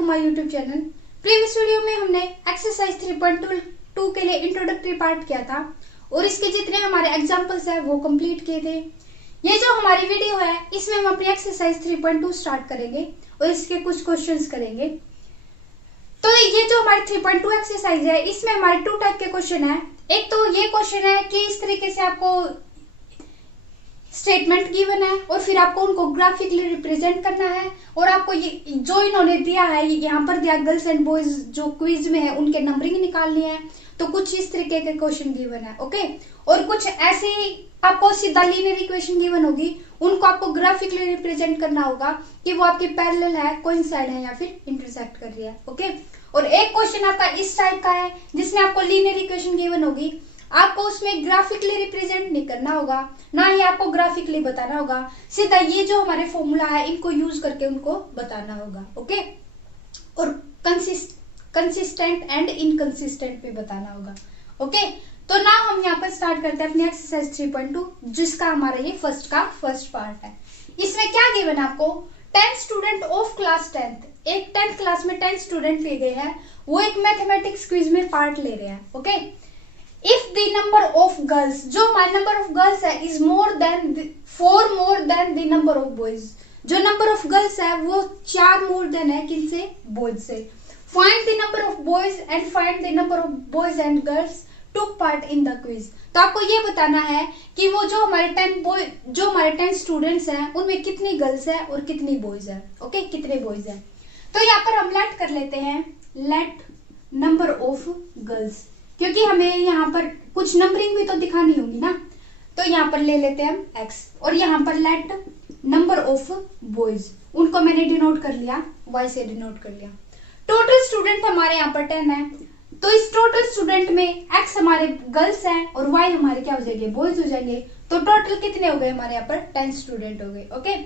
To my YouTube channel. Previous video में हमने exercise 3.2 के लिए इंट्रोडक्टरी पार्ट किया था और इसके जितने हमारे एग्जांपल्स है वो कंप्लीट किए थे। ये जो हमारी वीडियो है इसमें हम अपनी एक्सरसाइज 3.2 स्टार्ट करेंगे और इसके कुछ क्वेश्चंस करेंगे। तो ये जो हमारी 3.2 एक्सरसाइज है इसमें हमारे 2 टाइप के क्वेश्चन है। एक तो ये क्वेश्चन है कि इस तरीके से आपको स्टेटमेंट गिवन है और फिर आपको उनको ग्राफिकली रिप्रेजेंट करना है और आपको ये जो इन्होंने दिया है यहाँ पर दिया गर्ल्स एंड बॉयज जो क्विज में है उनके नंबरिंग निकालनी है। तो कुछ इस तरीके के क्वेश्चन गिवन है, ओके। और कुछ ऐसे आपको सीधा लीनियर इक्वेशन गिवन होगी, उनको आपको ग्राफिकली रिप्रेजेंट करना होगा कि वो आपकी पैरेलल है, कोइंसाइड है या फिर इंटरसेक्ट कर रही है, ओके। और एक क्वेश्चन आपका इस टाइप का है जिसमें आपको लीनियर इक्वेशन गिवन होगी, आपको उसमें ग्राफिकली रिप्रेजेंट नहीं करना होगा, ना ही आपको ग्राफिकली बताना होगा, सीधा ये जो हमारे फॉर्मूला है इनको यूज करके उनको बताना होगा, ओके। और कंसिस्टेंट एंड इनकंसिस्टेंट भी बताना होगा, ओके। तो ना हम यहाँ पर स्टार्ट करते हैं अपनी एक्सरसाइज 3.2 जिसका हमारा ये फर्स्ट पार्ट है। इसमें क्या गिवन है आपको, 10 स्टूडेंट ऑफ क्लास 10th, एक 10th क्लास में 10 स्टूडेंट ले गए हैं, वो एक मैथमेटिक्स क्विज में पार्ट ले रहे हैं, okay. If the number of girls, जो हमारा नंबर ऑफ गर्ल्स है is more than the number of boys, जो नंबर ऑफ गर्ल्स है वो 4 मोर देन है किनसे, बॉयज से। Find the number of boys and find the number of boys and girls took part in the quiz। तो आपको ये बताना है कि वो जो हमारे 10 स्टूडेंट्स हैं उनमें कितनी गर्ल्स है और कितनी बॉयज है, ओके, कितने बॉयज है। तो यहाँ पर हम लेट कर लेते हैं, लेट नंबर ऑफ गर्ल्स, क्योंकि हमें यहाँ पर कुछ नंबरिंग भी तो दिखानी होगी ना। तो यहाँ पर ले लेते हैं हम x और यहाँ पर लेट नंबर ऑफ बॉयज, उनको मैंने डिनोट कर लिया, y से डिनोट कर लिया। टोटल स्टूडेंट हमारे यहाँ पर 10 है, तो इस टोटल स्टूडेंट में x हमारे गर्ल्स हैं और y हमारे क्या हो जाएंगे, बॉयज हो जाएंगे। तो टोटल कितने हो गए हमारे यहाँ पर 10 स्टूडेंट हो गए, ओके।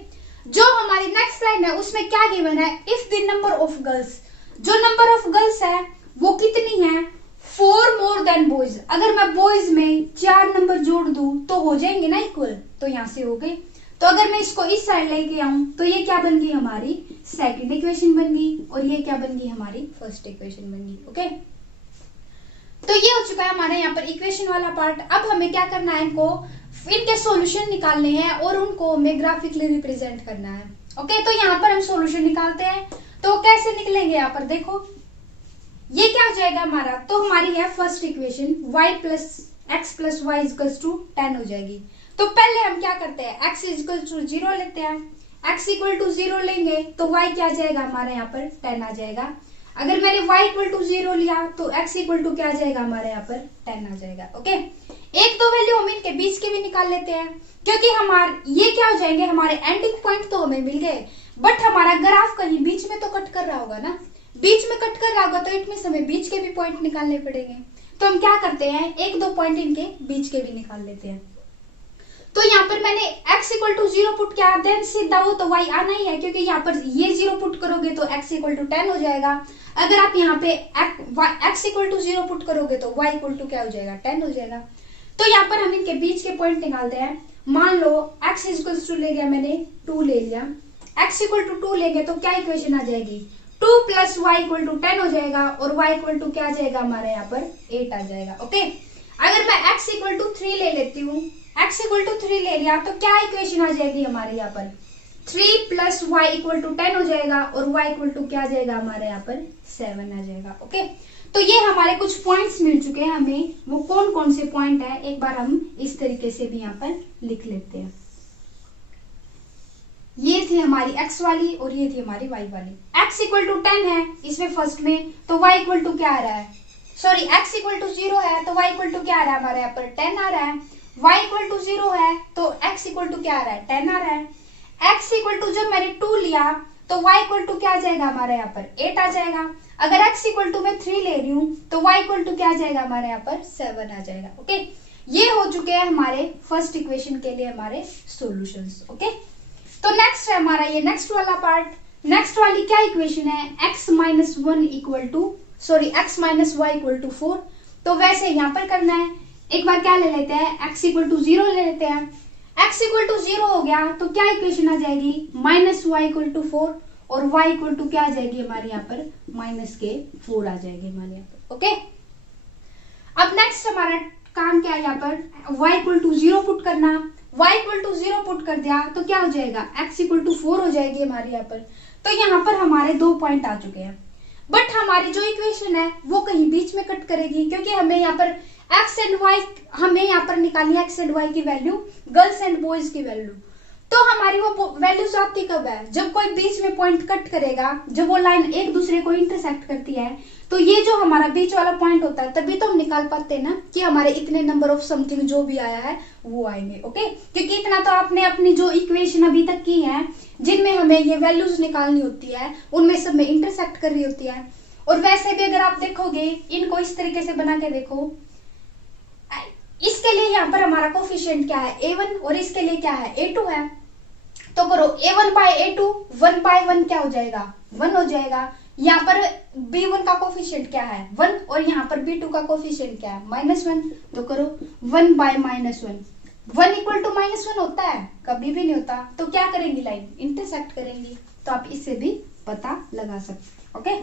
जो हमारी नेक्स्ट लाइन है उसमें क्या गिवन है, if the number of girls, जो नंबर ऑफ गर्ल्स है वो कितनी है, 4 मोर देन बॉयज। अगर मैं बॉयज में 4 नंबर जोड़ दूं तो हो जाएंगे ना इक्वल, तो यहाँ से हो गए। तो अगर मैं इसको इस साइड लेके आऊं तो ये क्या बन गई हमारी सेकंड इक्वेशन बन गई और ये क्या बन गई हमारी फर्स्ट इक्वेशन बन गई, ओके। तो ये हो चुका है हमारे यहाँ पर इक्वेशन वाला पार्ट। अब हमें क्या करना है, इनके सॉल्यूशन निकालने हैं और उनको हमें ग्राफिकली रिप्रेजेंट करना है, ओके। तो यहाँ पर हम सॉल्यूशन निकालते हैं, तो कैसे निकलेंगे, यहाँ पर देखो ये क्या हो जाएगा हमारा, तो हमारी है first equation y plus x plus y equals to 10 हो जाएगी। तो पहले हम क्या करते हैं, x इक्वल टू 0 लेते हैं, x इक्वल टू 0 लेंगे तो y क्या आ जाएगा हमारे यहाँ पर 10 आ जाएगा। अगर मैंने y इक्वल टू 0 लिया तो x इक्वल टू क्या आ जाएगा हमारे यहाँ पर 10 आ जाएगा, ओके। एक दो वैल्यू हम इनके बीच के भी निकाल लेते हैं, क्योंकि हमारे ये क्या हो जाएंगे, हमारे एंडिंग पॉइंट तो हमें मिल गए बट हमारा ग्राफ कहीं बीच में तो कट कर रहा होगा ना, बीच में कट कर रहा होगा तो इट मींस हमें बीच के भी पॉइंट निकालने पड़ेंगे। तो हम क्या करते हैं, एक दो पॉइंट इनके बीच के भी निकाल लेते हैं। तो यहाँ पर मैंने x इक्वल टू 0 पुट किया, देन सीधा वो तो y आना ही है, क्योंकि यहाँ पर ये 0 पुट करोगे तो x इक्वल टू 10 हो जाएगा। अगर आप यहाँ पे x इक्वल टू 0 पुट करोगे तो y इक्वल टू क्या हो जाएगा, 10 हो जाएगा। तो यहाँ पर हम इनके बीच के पॉइंट निकालते हैं। मान लो x इक्वल टू ले लिया मैंने, 2 ले लिया, x इक्वल टू 2 लेंगे तो क्या इक्वेशन आ जाएगी, 2 प्लस वाई इक्वल टू 10 हो जाएगा और y इक्वल टू क्या आ जाएगा हमारे यहाँ पर 8 आ जाएगा, ओके। अगर मैं x इक्वल टू 3 ले लेती हूँ, x इक्वल टू 3 ले लिया तो क्या इक्वेशन आ जाएगी हमारे यहाँ पर, 3 प्लस वाई इक्वल टू 10 हो जाएगा और y इक्वल टू क्या आ जाएगा हमारे यहाँ पर 7 आ जाएगा, ओके। तो ये हमारे कुछ पॉइंट्स मिल चुके हैं हमें, वो कौन कौन से पॉइंट है एक बार हम इस तरीके से भी यहाँ पर लिख लेते हैं। ये थी हमारी x वाली और ये थी हमारी y वाली। x इक्वल टू 10 है इसमें फर्स्ट में, तो y इक्वल टू क्या आ रहा है, सॉरी x इक्वल टू 0 है तो y इक्वल टू क्या आ रहा है हमारे यहाँ पर 10 आ रहा है। y इक्वल टू 0 है तो x इक्वल टू क्या आ रहा है 10 आ रहा है। x इक्वल टू जब मैंने 2 लिया तो y इक्वल टू क्या आ जाएगा हमारे यहाँ पर 8 आ जाएगा। अगर x इक्वल टू मैं 3 ले रही हूँ तो y इक्वल टू क्या आ जाएगा हमारे यहाँ पर 7 आ जाएगा, ओके। ये हो चुके हैं हमारे फर्स्ट इक्वेशन के लिए हमारे सोल्यूशंस, ओके। तो नेक्स्ट है हमारा ये नेक्स्ट वाला पार्ट। नेक्स्ट वाली क्या इक्वेशन है, x minus 1 equal to x minus y equal to 4। तो वैसे यहाँ पर करना है, एक बार क्या ले लेते हैं, x इक्वल टू 0 ले लेते हैं। x इक्वल टू 0 हो गया तो क्या इक्वेशन आ जाएगी, माइनस वाई इक्वल टू 4 और y इक्वल टू क्या आ जाएगी हमारे यहाँ पर माइनस के 4 आ जाएगी हमारे यहाँ पर। ओके, अब नेक्स्ट हमारा काम क्या है यहाँ पर y इक्वल टू 0 पुट करना। y इक्वल टू 0 पुट कर दिया तो क्या हो जाएगा x इक्वल टू 4 हो जाएगी हमारे यहाँ पर। तो यहाँ पर हमारे 2 पॉइंट आ चुके हैं, बट हमारी जो इक्वेशन है वो कहीं बीच में कट करेगी, क्योंकि हमें यहाँ पर x एंड y हमें यहाँ पर निकालनी है x एंड y की वैल्यू, गर्ल्स एंड बॉयज की वैल्यू। तो हमारी वो वैल्यूज आती कब है, जब कोई बीच में पॉइंट कट करेगा, जब वो लाइन एक दूसरे को इंटरसेक्ट करती है, तो ये जो हमारा बीच वाला पॉइंट होता है तभी तो हम निकाल पाते हैं ना कि हमारे इतने नंबर ऑफ समथिंग जो भी आया है वो आएंगे। ओके, क्योंकि इतना तो आपने अपनी जो इक्वेशन अभी तक की है जिनमें हमें ये वैल्यूज निकालनी होती है उनमें सब में इंटरसेक्ट कर रही होती है। और वैसे भी अगर आप देखोगे इनको इस तरीके से बना के देखो, इसके लिए यहाँ पर हमारा कोफिशिएंट क्या है a1 और इसके लिए क्या है a2 है। तो करो a1 बाय a2, 1 बाय 1 क्या हो जाएगा 1 हो जाएगा। यहाँ पर b1 का कोफिशिएंट क्या है 1 और यहाँ पर b2 का कोफिशिएंट क्या है -1। तो करो 1 बाय -1, 1 इक्वल टू -1 होता है, कभी भी नहीं होता। तो क्या करेंगी लाइन इंटरसेक्ट करेंगी। तो आप इससे भी पता लगा सकते। ओके,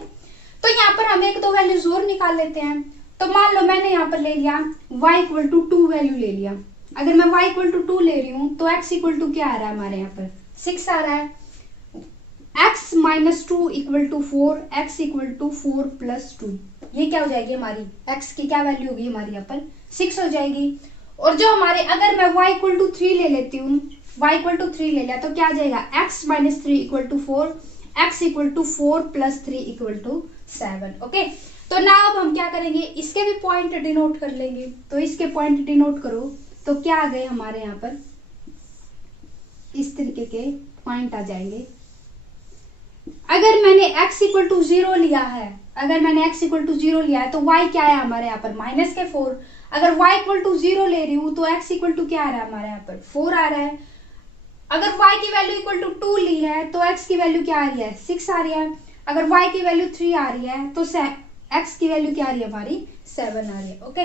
तो यहाँ पर हम एक दो वैल्यूज और निकाल लेते हैं। तो मान लो मैंने यहाँ पर ले लिया y इक्वल टू 2 वैल्यू ले लिया। अगर मैं y इक्वल टू 2 ले रही हूँ तो x इक्वल टू क्या आ रहा है हमारे यहाँ पर 6 आ रहा है। x minus 2 equal to 4, x equal to 4 plus 2, ये क्या हो जाएगी हमारी x की क्या वैल्यू होगी हमारी यहाँ पर 6 हो जाएगी। और जो हमारे अगर मैं y इक्वल टू 3 ले लेती हूँ, y इक्वल टू 3 ले लिया तो क्या आ जाएगा x minus 3 equal to 4, x equal to 4 plus 3 equal to 7। Okay, तो ना अब हम क्या करेंगे इसके भी पॉइंट डिनोट कर लेंगे। तो इसके पॉइंट डिनोट करो तो क्या आ गए हमारे यहाँ पर इस तरीके के पॉइंट आ जाएंगे। अगर मैंने x इक्वल टू 0 लिया है, अगर मैंने x इक्वल टू 0 लिया है तो y क्या है हमारे यहाँ पर माइनस के 4। अगर y इक्वल टू 0 ले रही हूँ तो x इक्वल टू क्या आ रहा है हमारे यहाँ पर 4 आ रहा है। अगर y की वैल्यू इक्वल टू 2 ली है तो x की वैल्यू क्या आ रही है 6 आ रही है। अगर y की वैल्यू 3 आ रही है तो x की वैल्यू क्या आ रही है हमारी 7 आ रही है। ओके,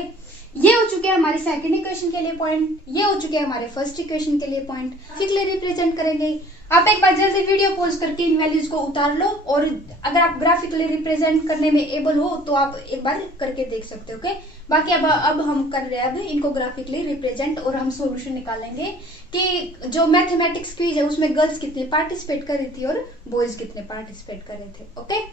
ये हो चुके हैं हमारी सेकंड इक्वेशन के लिए पॉइंट, ये हो चुके हैं हमारे फर्स्ट इक्वेशन के लिए पॉइंट। ग्राफिकली रिप्रेजेंट करेंगे। आप एक बार जल्दी वीडियो पॉज करके इन वैल्यूज को उतार लो, और अगर आप ग्राफिकली रिप्रेजेंट करने में एबल हो तो आप एक बार करके देख सकते हो। ओके, बाकी अब हम कर रहे हैं अब इनको ग्राफिकली रिप्रेजेंट, और हम सॉल्यूशन निकालेंगे कि जो मैथमेटिक्स क्विज है उसमें गर्ल्स कितने पार्टिसिपेट कर रही थी और बॉयज कितने पार्टिसिपेट कर रहे थे। ओके,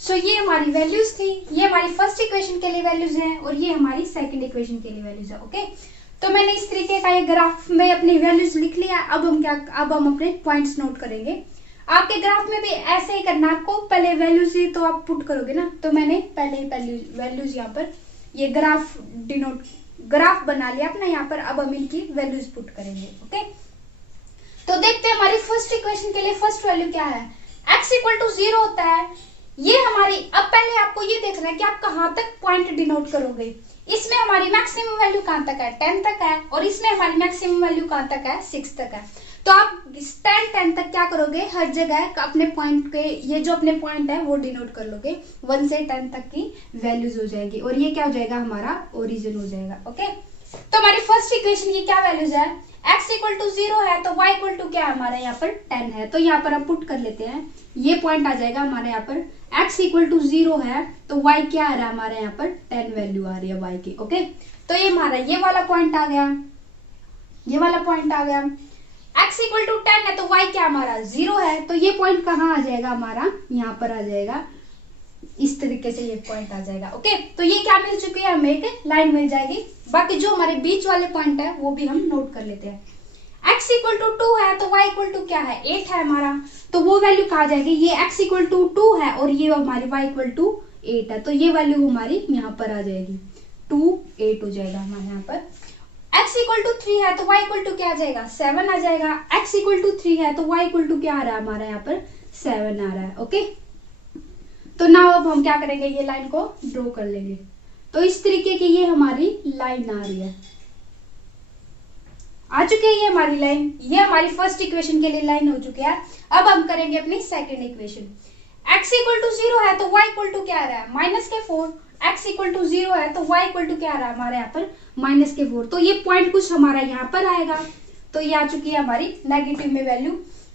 सो ये हमारी वैल्यूज थी, ये हमारी फर्स्ट इक्वेशन के लिए वैल्यूज हैं और ये हमारी सेकंड इक्वेशन के लिए वैल्यूज है। ओके, तो मैंने इस तरीके का ये ग्राफ में अपनी वैल्यूज लिख लिया। अब हम अपने पॉइंट्स नोट करेंगे। आपके ग्राफ में भी ऐसे ही करना, आपको पहले वैल्यूज ही तो आप पुट करोगे ना। तो मैंने पहले वैल्यूज यहाँ पर ये ग्राफ बना लिया अपना यहाँ पर। अब हम इनकी वैल्यूज पुट करेंगे। ओके, तो देखते हैं हमारी फर्स्ट इक्वेशन के लिए फर्स्ट वैल्यू क्या है। x इक्वल टू 0 होता है ये हमारी। अब पहले आपको ये देखना है कि आप कहां तक पॉइंट डिनोट करोगे। इसमें हमारी मैक्सिमम वैल्यू कहां तक है 10 तक है, और इसमें हमारी मैक्सिमम वैल्यू कहां तक है 6 तक है। तो आप 10 तक क्या करोगे, हर जगह अपने पॉइंट के ये जो अपने पॉइंट है वो डिनोट कर लोगे। 1 से 10 तक की वैल्यूज हो जाएगी, और ये क्या हो जाएगा हमारा ओरिजिन हो जाएगा। ओके, तो हमारी फर्स्ट इक्वेशन की क्या वैल्यूज है, x इक्वल टू 0 है तो y इक्वल टू क्या है हमारे यहाँ पर 10 है। तो यहाँ पर हम पुट कर लेते हैं, ये पॉइंट आ जाएगा हमारे यहाँ पर x इक्वल टू 0 है तो y क्या आ रहा है हमारे यहाँ पर 10 वैल्यू आ रही है y की। ओके, तो ये हमारा ये वाला पॉइंट आ गया, ये वाला पॉइंट आ गया। x इक्वल टू 10 है तो y क्या हमारा 0 है, तो ये पॉइंट कहाँ आ जाएगा हमारा यहाँ पर आ जाएगा, इस तरीके से ये पॉइंट आ जाएगा। ओके, तो ये क्या मिल चुकी है हमें एक लाइन मिल जाएगी। बाकी जो हमारे बीच वाले पॉइंट है वो भी हम नोट कर लेते हैं। x इक्वल टू 2 है तो y इक्वल टू क्या है 8 है हमारा, तो वो वैल्यू कहा जाएगी। ये x इक्वल टू 2 है और ये हमारी y इक्वल टू 8 है, तो ये वैल्यू हमारी यहाँ पर आ जाएगी 2 8 हो जाएगा हमारे यहाँ पर। x इक्वल टू 3 है तो y इक्वल टू क्या आ जाएगा 7 आ जाएगा। x इक्वल टू 3 है तो y इक्वल टू क्या आ रहा है हमारे यहाँ पर 7 आ रहा है। ओके, तो नाउ अब हम क्या करेंगे, ये लाइन को ड्रॉ कर लेंगे। तो इस तरीके की ये हमारी लाइन आ रही है, आ चुकी है ये हमारी लाइन। ये हमारी फर्स्ट इक्वेशन के लिए लाइन हो चुकी है। अब हम करेंगे अपनी second equation. x equal to 0 है तो y इक्वल टू क्या आ रहा है -4। x इक्वल टू 0 है तो y इक्वल टू क्या आ रहा है हमारे यहाँ पर -4। तो ये पॉइंट कुछ हमारा यहाँ पर आएगा, तो ये आ चुकी है हमारी नेगेटिव में वैल्यू।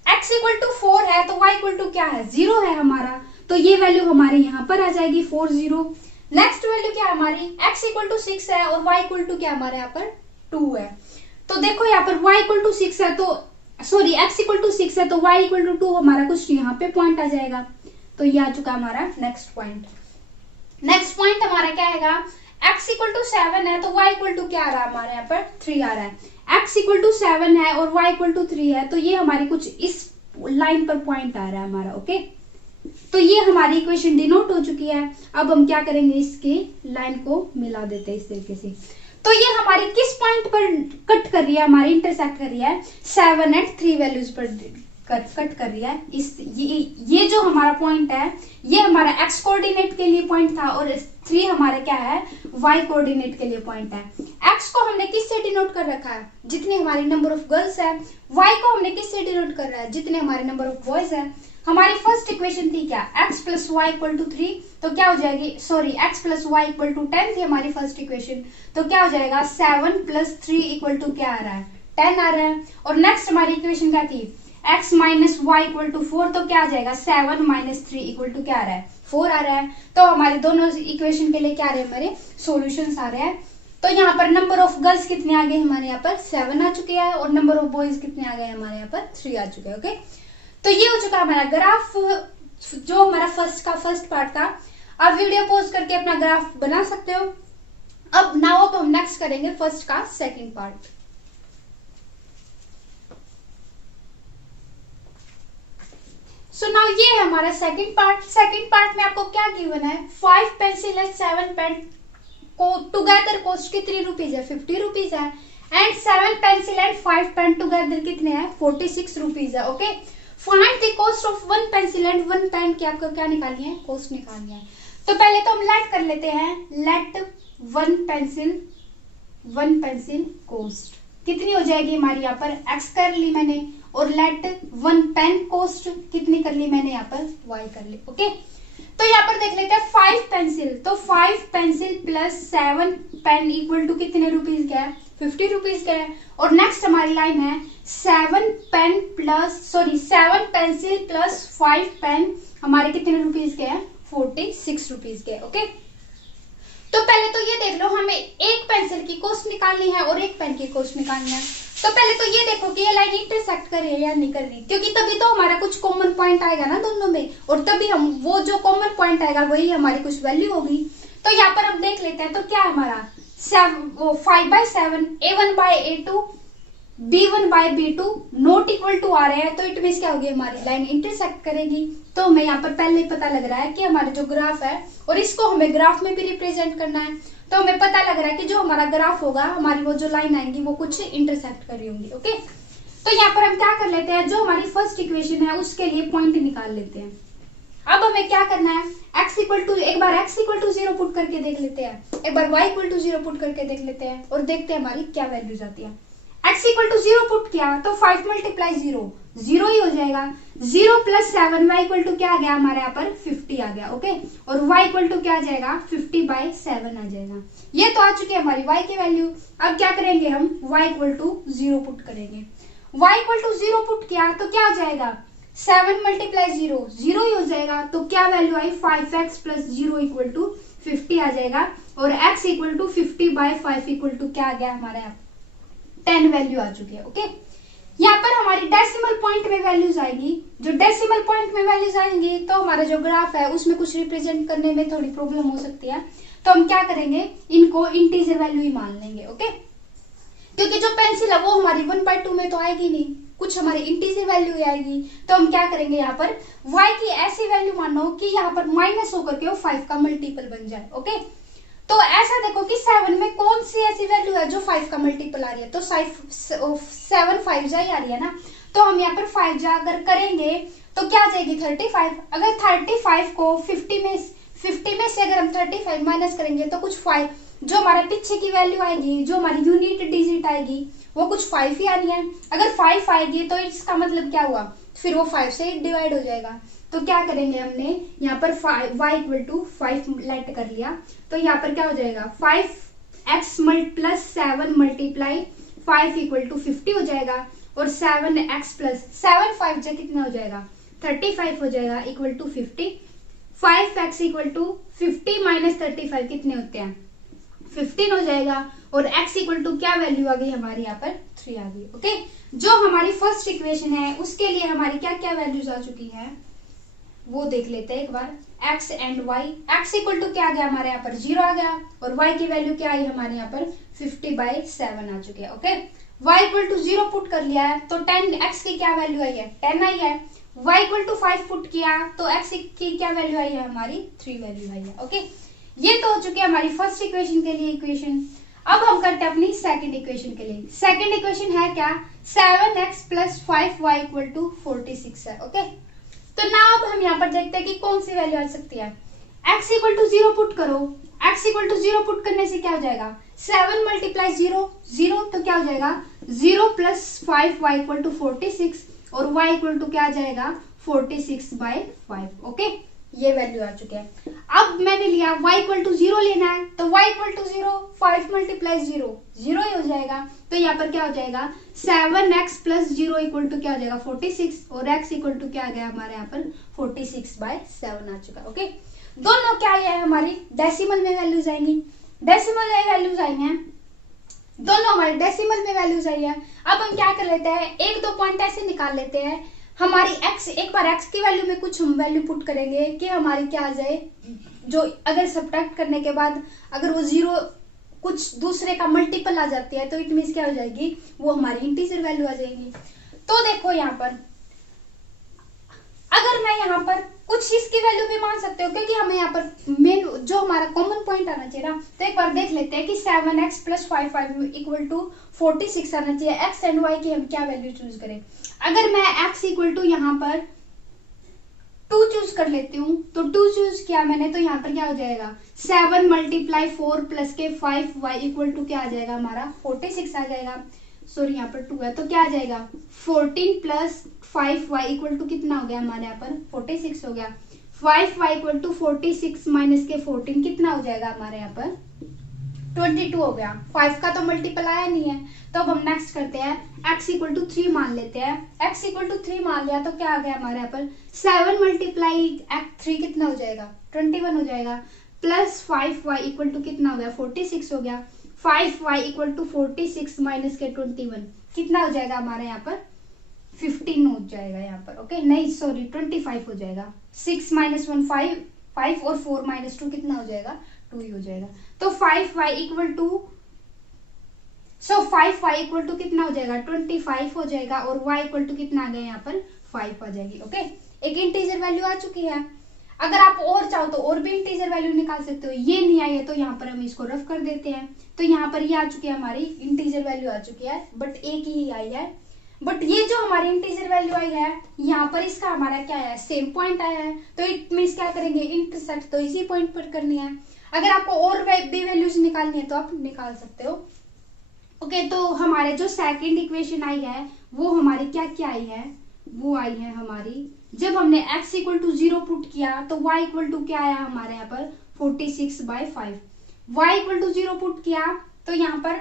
x इक्वल टू 4 है तो y इक्वल टू क्या है 0 है हमारा, तो ये वैल्यू हमारे यहाँ पर आ जाएगी 4 0। नेक्स्ट वैल्यू क्या है हमारी, x इक्वल टू 6 है और y इक्वल टू क्या हमारे यहाँ पर 2 है। तो देखो यहाँ पर y इक्वल टू 6 है तो सॉरी x इक्वल टू 6 है तो y इक्वल टू 2 हमारा कुछ यहाँ पे पॉइंट आ जाएगा। तो ये आ चुका हमारा नेक्स्ट पॉइंट। नेक्स्ट पॉइंट हमारा क्या आएगा, x इक्वल टू 7 है तो y इक्वल टू क्या आ रहा है हमारे यहाँ पर 3 आ रहा है। x इक्वल टू 7 है और y इक्वल टू 3 है, तो ये हमारी कुछ इस लाइन पर पॉइंट आ रहा है हमारा। ओके, तो ये हमारी इक्वेशन डिनोट हो चुकी है। अब हम क्या करेंगे, इसके लाइन को मिला देते हैं इस तरीके से। तो ये हमारी किस पॉइंट पर कट कर रही है, हमारी इंटरसेक्ट कर रही है 7 एंड 3 वैल्यूज पर कट कर रही है। इस ये जो हमारा पॉइंट है ये हमारा x कोऑर्डिनेट के लिए पॉइंट था और 3 हमारे क्या है y कोऑर्डिनेट के लिए पॉइंट है। x को हमने किससे डिनोट कर रखा है, जितने हमारे नंबर ऑफ गर्ल्स है। y को हमने किससे डिनोट कर रहा है, जितने हमारे नंबर ऑफ बॉयज है। हमारी फर्स्ट इक्वेशन थी क्या, x plus y equal to 3, तो क्या हो जाएगी, sorry x plus y equal to 10 थी हमारी फर्स्ट इक्वेशन, तो क्या हो जाएगा 7 प्लस 3 इक्वल टू क्या आ रहा है 10 आ रहा है। और नेक्स्ट हमारी इक्वेशन क्या थी, x minus y equal to 4, तो क्या आ जाएगा 7 माइनस 3 इक्वल टू क्या आ रहा है 4 आ रहा है। तो हमारे दोनों इक्वेशन के लिए क्या आ रहे हैं, हमारे सॉल्यूशंस आ रहे हैं। तो यहाँ पर नंबर ऑफ गर्ल्स कितने आ गए हमारे यहाँ पर 7 आ चुके हैं और नंबर ऑफ बॉयज कितने आ गए हमारे यहाँ पर 3 आ चुके हैं। ओके, तो ये हो चुका हमारा ग्राफ, जो हमारा फर्स्ट पार्ट था। अब वीडियो पॉज करके अपना ग्राफ बना सकते हो। अब नाउ हम नेक्स्ट करेंगे फर्स्ट का सेकंड पार्ट। सो नाउ ये है हमारा सेकंड पार्ट। सेकंड पार्ट में आपको क्या गिवन है, 5 पेंसिल एंड 7 पेन को टुगेदर कॉस्ट कितनी रुपीज है 50 रुपीज है, and 7 pencil and 5 pen together कितने हैं 46 रुपीज है। Okay, find the cost of 1 pencil and 1 pen की आपको क्या निकालनी है, कॉस्ट निकालनी है। तो पहले तो हम लेट कर लेते हैं, लेट 1 पेंसिल कॉस्ट कितनी हो जाएगी हमारी, यहाँ पर x कर ली मैंने, और लेट 1 पेन कॉस्ट कितनी कर ली मैंने, यहाँ पर y कर ली। ओके, तो यहाँ पर देख लेते हैं 5 पेंसिल, तो 5 pencil plus 7 pen equal to कितने रुपीज का है 50 रुपीज का है। और नेक्स्ट हमारी लाइन है 7 पेंसिल प्लस 5 पेन हमारे कितने रुपीज के हैं 46 रुपीज के। ओके, तो पहले तो ये देख लो, हमें एक पेंसिल की कॉस्ट निकालनी है और एक पेन की कॉस्ट निकालनी है। तो पहले तो ये देखो कि ये लाइन इंटरसेक्ट कर रही है या नहीं कर रही, क्योंकि तभी तो हमारा कुछ कॉमन पॉइंट आएगा ना दोनों में, और तभी हम वो जो कॉमन पॉइंट आएगा वही हमारी कुछ वैल्यू होगी। तो यहाँ पर हम देख लेते हैं, तो क्या हमारा 5/7 A1/A2 B1/B2 not equal to आ रहे हैं, तो इट मींस क्या होगी, हमारी लाइन इंटरसेक्ट करेगी। तो हमें यहाँ पर पहले पता लग रहा है कि हमारा जो ग्राफ है, और इसको हमें ग्राफ में भी रिप्रेजेंट करना है, तो हमें पता लग रहा है कि जो हमारा ग्राफ होगा, हमारी वो जो लाइन आएंगी वो कुछ इंटरसेक्ट कर रही होंगी। ओके, तो यहाँ पर हम क्या कर लेते हैं, जो हमारी फर्स्ट इक्वेशन है उसके लिए पॉइंट निकाल लेते हैं। अब हमें क्या करना है, एक बार x इक्वल टू 0 पुट करके देख लेते हैं, एक बार y इक्वल टू 0 पुट करके देख लेते हैं, और देखते हैं हमारी क्या वैल्यूज आती है। x इक्वल टू 0 पुट किया तो 5 मल्टीप्लाई 0 0 ही हो जाएगा। 0 प्लस 7 y इक्वल टू क्या आ गया हमारे यहाँ पर 50 आ गया। ओके, और y इक्वल टू क्या आ जाएगा 50/7 आ जाएगा। ये तो आ चुकी है हमारी y की वैल्यू। अब क्या करेंगे, हम y इक्वल टू 0 पुट करेंगे। y इक्वल टू 0 पुट किया तो क्या हो जाएगा 7 मल्टीप्लाई 0 0 ही हो जाएगा। तो क्या वैल्यू आई 5x प्लस 0 इक्वल टू 50 आ जाएगा, और x equal to 50/5 equal to क्या आ गया हमारे यहाँ 10 वैल्यू आ चुकी है। ओके, यहाँ पर हमारी डेसिमल पॉइंट में वैल्यूज आएगी। जो डेसिमल पॉइंट में वैल्यूज आएंगी तो हमारा जो ग्राफ है उसमें कुछ रिप्रेजेंट करने में थोड़ी प्रॉब्लम हो सकती है, तो हम क्या करेंगे, इनको इंटीजर वैल्यू ही मान लेंगे। ओके, क्योंकि जो पेंसिल है वो हमारी 1/2 में तो आएगी नहीं, कुछ हमारी इंटीजर वैल्यू आएगी। तो हम क्या करेंगे, यहाँ पर y की ऐसी वैल्यू मानो कि यहाँ पर माइनस होकर के वो 5 का मल्टीपल बन जाए। ओके, तो ऐसा देखो कि 7 में कौन सी ऐसी वैल्यू है जो 5 का मल्टीपल आ रही है, तो 7 5 जा आ रही है ना, तो हम यहाँ पर 5 जा अगर करेंगे तो क्या आ जाएगी 35। अगर 35 को 50 में से अगर हम 35 माइनस करेंगे तो कुछ 5, जो हमारा पीछे की वैल्यू आएगी, जो हमारी यूनिट डिजिट आएगी वो कुछ 5 ही आनी है। अगर 5 आएगी तो इसका मतलब क्या हुआ फिर वो 5 से डिवाइड हो जाएगा। तो क्या करेंगे, हमने यहाँ पर y इक्वल टू 5 लेट कर लिया, तो यहाँ पर क्या हो जाएगा 5x plus 7 multiply 5 equal to 50 हो जाएगा, और 7x प्लस 7 5 जो कितना हो जाएगा 35 हो जाएगा equal to 50। 5x equal to 50 minus 35 कितने होते हैं 15 हो जाएगा, और x इक्वल टू क्या वैल्यू आ गई हमारी यहाँ पर 3 आ गई। ओके, जो हमारी फर्स्ट इक्वेशन है उसके लिए हमारी क्या क्या वैल्यूज आ चुकी है वो देख लेते हैं एक बार। x and y, x equal to क्या आ गया हमारे यहाँ पर 0 आ गया, और y की वैल्यू क्या आई हमारे यहाँ पर 50/7 आ चुकी है। Okay, y equal to 0 put कर लिया है तो 10x की क्या वैल्यू आई है 10 आई है। y इक्वल टू 5 पुट किया तो x की क्या वैल्यू आई है हमारी 3 वैल्यू आई है। ओके, ये तो हो चुकी है हमारी फर्स्ट इक्वेशन के लिए इक्वेशन। अब हम करते हैं अपनी सेकंड इक्वेशन के लिए। सेकंड इक्वेशन है क्या 7x plus 5y equal to 46 है। ओके, तो ना अब हम यहाँ पर देखते हैं कि कौन सी वैल्यू आ सकती है। x इक्वल टू 0 पुट करो, x इक्वल टू 0 पुट करने से क्या हो जाएगा 7 मल्टीप्लाई 0 0, तो क्या हो जाएगा 0 प्लस 5y इक्वल टू 46, और y इक्वल टू क्या आ जाएगा 46/5। ओके, ये वैल्यू आ चुके हैं। अब मैंने लिया y इक्वल टू 0 लेना है, तो y इक्वल टू 0 5 मल्टीप्लाई 0 0 ही हो जाएगा, तो यहाँ पर क्या हो जाएगा 7x प्लस 0 इक्वल टू क्या हो जाएगा 46, और x इक्वल टू क्या आ गया हमारे यहाँ पर 46/7 आ चुका। ओके, दोनों क्या है हमारी डेसिमल में वैल्यूज आएंगी, डेसिमल में वैल्यूज आई हैं, दोनों हमारे डेसिमल में वैल्यूज आई है। अब हम क्या कर लेते हैं, एक दो पॉइंट ऐसे निकाल लेते हैं हमारी x, एक बार x की वैल्यू में कुछ हम वैल्यू पुट करेंगे कि हमारी क्या आ जाए, जो अगर सब्ट्रैक्ट करने के बाद अगर वो 0 कुछ दूसरे का मल्टीपल आ जाती है तो इट मींस क्या हो जाएगी वो हमारी इंटीजर वैल्यू आ जाएगी। तो देखो यहाँ पर अगर मैं यहाँ पर कुछ इसकी वैल्यू भी मान सकते हो, क्योंकि हमें यहाँ पर मेन जो हमारा कॉमन पॉइंट आना चाहिए ना, तो एक बार देख लेते हैं कि 7x प्लस 5 इक्वल टू 46 आना चाहिए। x एंड y की हम क्या वैल्यू चूज करें। अगर मैं x इक्वल टू यहाँ पर 2 चूज कर लेती हूँ, तो 2 चूज किया मैंने, तो यहाँ पर क्या हो जाएगा 7 मल्टीप्लाई 4 प्लस के 5y इक्वल टू क्या आ जाएगा हमारा 46 आ जाएगा। सॉरी यहाँ पर 2 है तो क्या आ जाएगा 14 प्लस 5y इक्वल टू कितना हो गया हमारे यहाँ पर 46 हो गया। 5y इक्वल टू 46 माइनस के 14 कितना हो जाएगा हमारे यहाँ पर 22 हो गया। 5 का तो मल्टीपल आया नहीं है, तो अब हम नेक्स्ट करते हैं x इक्वल टू 3 मान लेते हैं। x इक्वल टू 3 मान लिया तो क्या आ गया हमारे यहाँ पर 7 मल्टीप्लाई 3 कितना हो जाएगा 21 हो जाएगा, प्लस 5y इक्वल टू कितना हो गया 46 हो गया। 5y इक्वल टू 46 माइनस के 21 कितना हो जाएगा हमारे यहाँ पर 15 हो जाएगा यहाँ पर। ओके, नहीं सॉरी 25 हो जाएगा। 6 माइनस 1 5 और 4 माइनस 2 कितना हो जाएगा 2 ही हो जाएगा। तो 5y equal to 5y equal to कितना हो जाएगा 25 हो जाएगा, और y इक्वल टू कितना आ गया यहाँ पर 5 आ जाएगी। ओके, एक इंटीजर वैल्यू आ चुकी है। अगर आप और चाहो तो और भी इंटीजर वैल्यू निकाल सकते हो, ये नहीं आई है तो यहाँ पर हम इसको रफ कर देते हैं। तो यहाँ पर ये आ चुकी है हमारी इंटीजर वैल्यू आ चुकी है, बट एक ही आई है। बट ये जो हमारी इंटीजर वैल्यू आई है यहाँ पर इसका हमारा क्या है सेम पॉइंट आया है, तो इट मींस क्या करेंगे इंटरसेक्ट तो इसी पॉइंट पर करनी है। अगर आपको और भी वैल्यूज निकालनी है तो आप निकाल सकते हो। ओके, तो हमारे जो सेकंड इक्वेशन आई है वो हमारी क्या क्या आई है, वो आई है हमारी जब हमने x इक्वल टू 0 पुट किया तो y इक्वल टू क्या आया हमारे यहाँ पर 46/5। y इक्वल टू 0 पुट किया तो यहाँ पर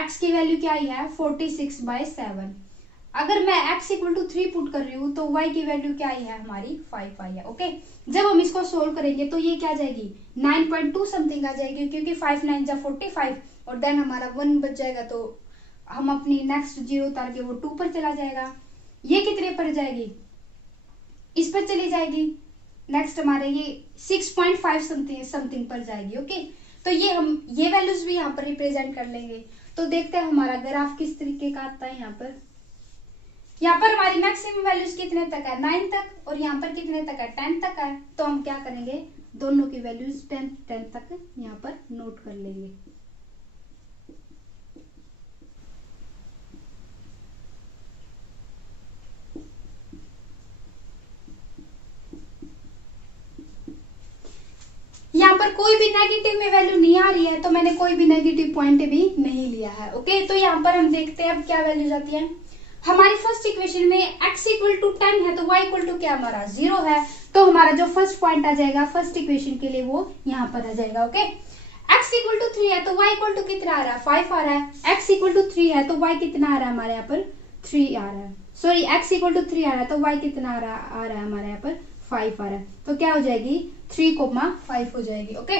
x की वैल्यू क्या आई है 46/7। अगर मैं x इक्वल टू 3 पुट कर रही हूँ तो y की वैल्यू क्या आई है हमारी 5 आई है। ओके, जब हम इसको सोल्व करेंगे तो ये क्या आ जाएगी 9.2 समथिंग आ जाएगी, क्योंकि 5 9 जा 45 और देन हमारा 1 बच जाएगा, तो हम अपनी नेक्स्ट 0 उतार के वो 2 पर चला जाएगा। ये कितने पर जाएगी इस पर चली जाएगी, नेक्स्ट हमारे ये 6.5 समथिंग पर जाएगी। ओके, तो ये वैल्यूज भी यहाँ पर रिप्रेजेंट कर लेंगे। तो देखते हैं हमारा ग्राफ किस तरीके का आता है। यहाँ पर हमारी मैक्सिमम वैल्यूज कितने तक है 9 तक, और यहाँ पर कितने तक है 10 तक है। तो हम क्या करेंगे दोनों की वैल्यूज 10 तक यहाँ पर नोट कर लेंगे। यहाँ पर कोई भी नेगेटिव में वैल्यू नहीं आ रही है, तो मैंने कोई भी नेगेटिव पॉइंट भी नहीं लिया है। ओके, तो यहाँ पर हम देखते हैं अब क्या वैल्यूज आती है। हमारी फर्स्ट इक्वेशन में x इक्वल टू 10 है तो y इक्वल टू क्या हमारा 0 है, तो हमारा जो फर्स्ट पॉइंट आ जाएगा फर्स्ट इक्वेशन के लिए वो यहाँ पर आ जाएगा। ओके, x इक्वल टू 3 है तो y इक्वल टू कितना आ रहा है 5 आ रहा है। x इक्वल टू 3 है तो y कितना आ रहा है हमारे यहाँ पर 3 आ रहा है। सॉरी, x इक्वल टू 3 आ रहा है तो y कितना आ रहा है हमारे यहाँ पर 5 आ रहा है। तो क्या हो जाएगी 3,5 हो जाएगी। ओके,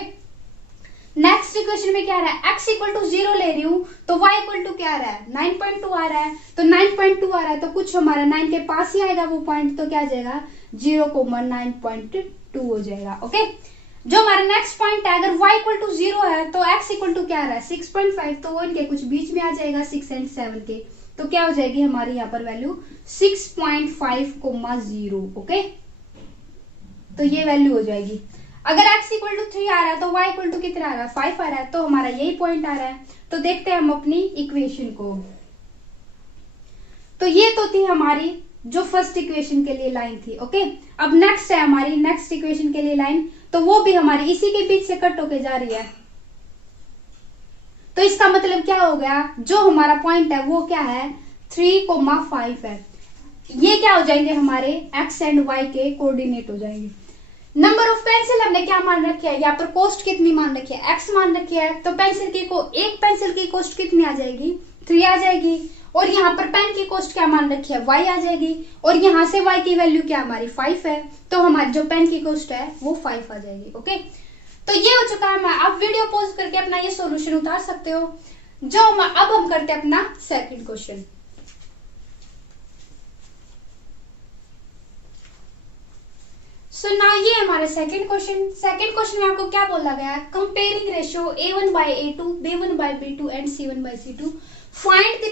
नेक्स्ट इक्वेशन में क्या आ रहा है, x इक्वल टू 0 ले रही हूँ तो y इक्वल टू क्या आ रहा है 9.2 आ रहा है। तो 9.2 आ रहा है तो कुछ हमारा 9 के पास ही आएगा वो पॉइंट, तो क्या आ जाएगा 0,9.2 हो जाएगा। ओके, जो हमारा नेक्स्ट पॉइंट है, अगर y इक्वल टू 0 है तो x इक्वल टू क्या आ रहा है 6.5, तो वो इनके कुछ बीच में आ जाएगा 6 एंड 7 के, तो क्या हो जाएगी हमारी यहाँ पर वैल्यू 6.5,0। ओके, तो ये वैल्यू हो जाएगी। अगर x इक्वल टू 3 आ रहा है तो y इक्वल टू कितना आ रहा है 5 आ रहा है, तो हमारा यही पॉइंट आ रहा है। तो देखते हैं हम अपनी इक्वेशन को। तो ये तो थी हमारी जो फर्स्ट इक्वेशन के लिए लाइन थी। ओके, अब नेक्स्ट है हमारी नेक्स्ट इक्वेशन के लिए लाइन, तो वो भी हमारी इसी के बीच से कट होके जा रही है। तो इसका मतलब क्या हो गया, जो हमारा पॉइंट है वो क्या है 3,5 है। ये क्या हो जाएंगे हमारे x एंड y के कोऑर्डिनेट हो जाएंगे। नंबर ऑफ पेंसिल हमने क्या मान रखी है, यहाँ पर कॉस्ट कितनी मान रखी है x मान रखी है, तो पेंसिल की एक पेंसिल की कॉस्ट कितनी आ जाएगी 3 आ जाएगी। और यहाँ पर पेन की कॉस्ट क्या मान रखी है y आ जाएगी, और यहाँ से y की वैल्यू क्या हमारी 5 है, तो हमारी जो पेन की कॉस्ट है वो 5 आ जाएगी। ओके, तो ये हो चुका है। आप वीडियो पॉज करके अपना ये सॉल्यूशन उतार सकते हो। जो अब हम करते हैं अपना सेकंड क्वेश्चन। सो नाउ ये हमारे सेकंड क्वेश्चन में आपको क्या बोला गया है, comparing ratio a1 by a2, b1 by b2 and c1 by c2, find the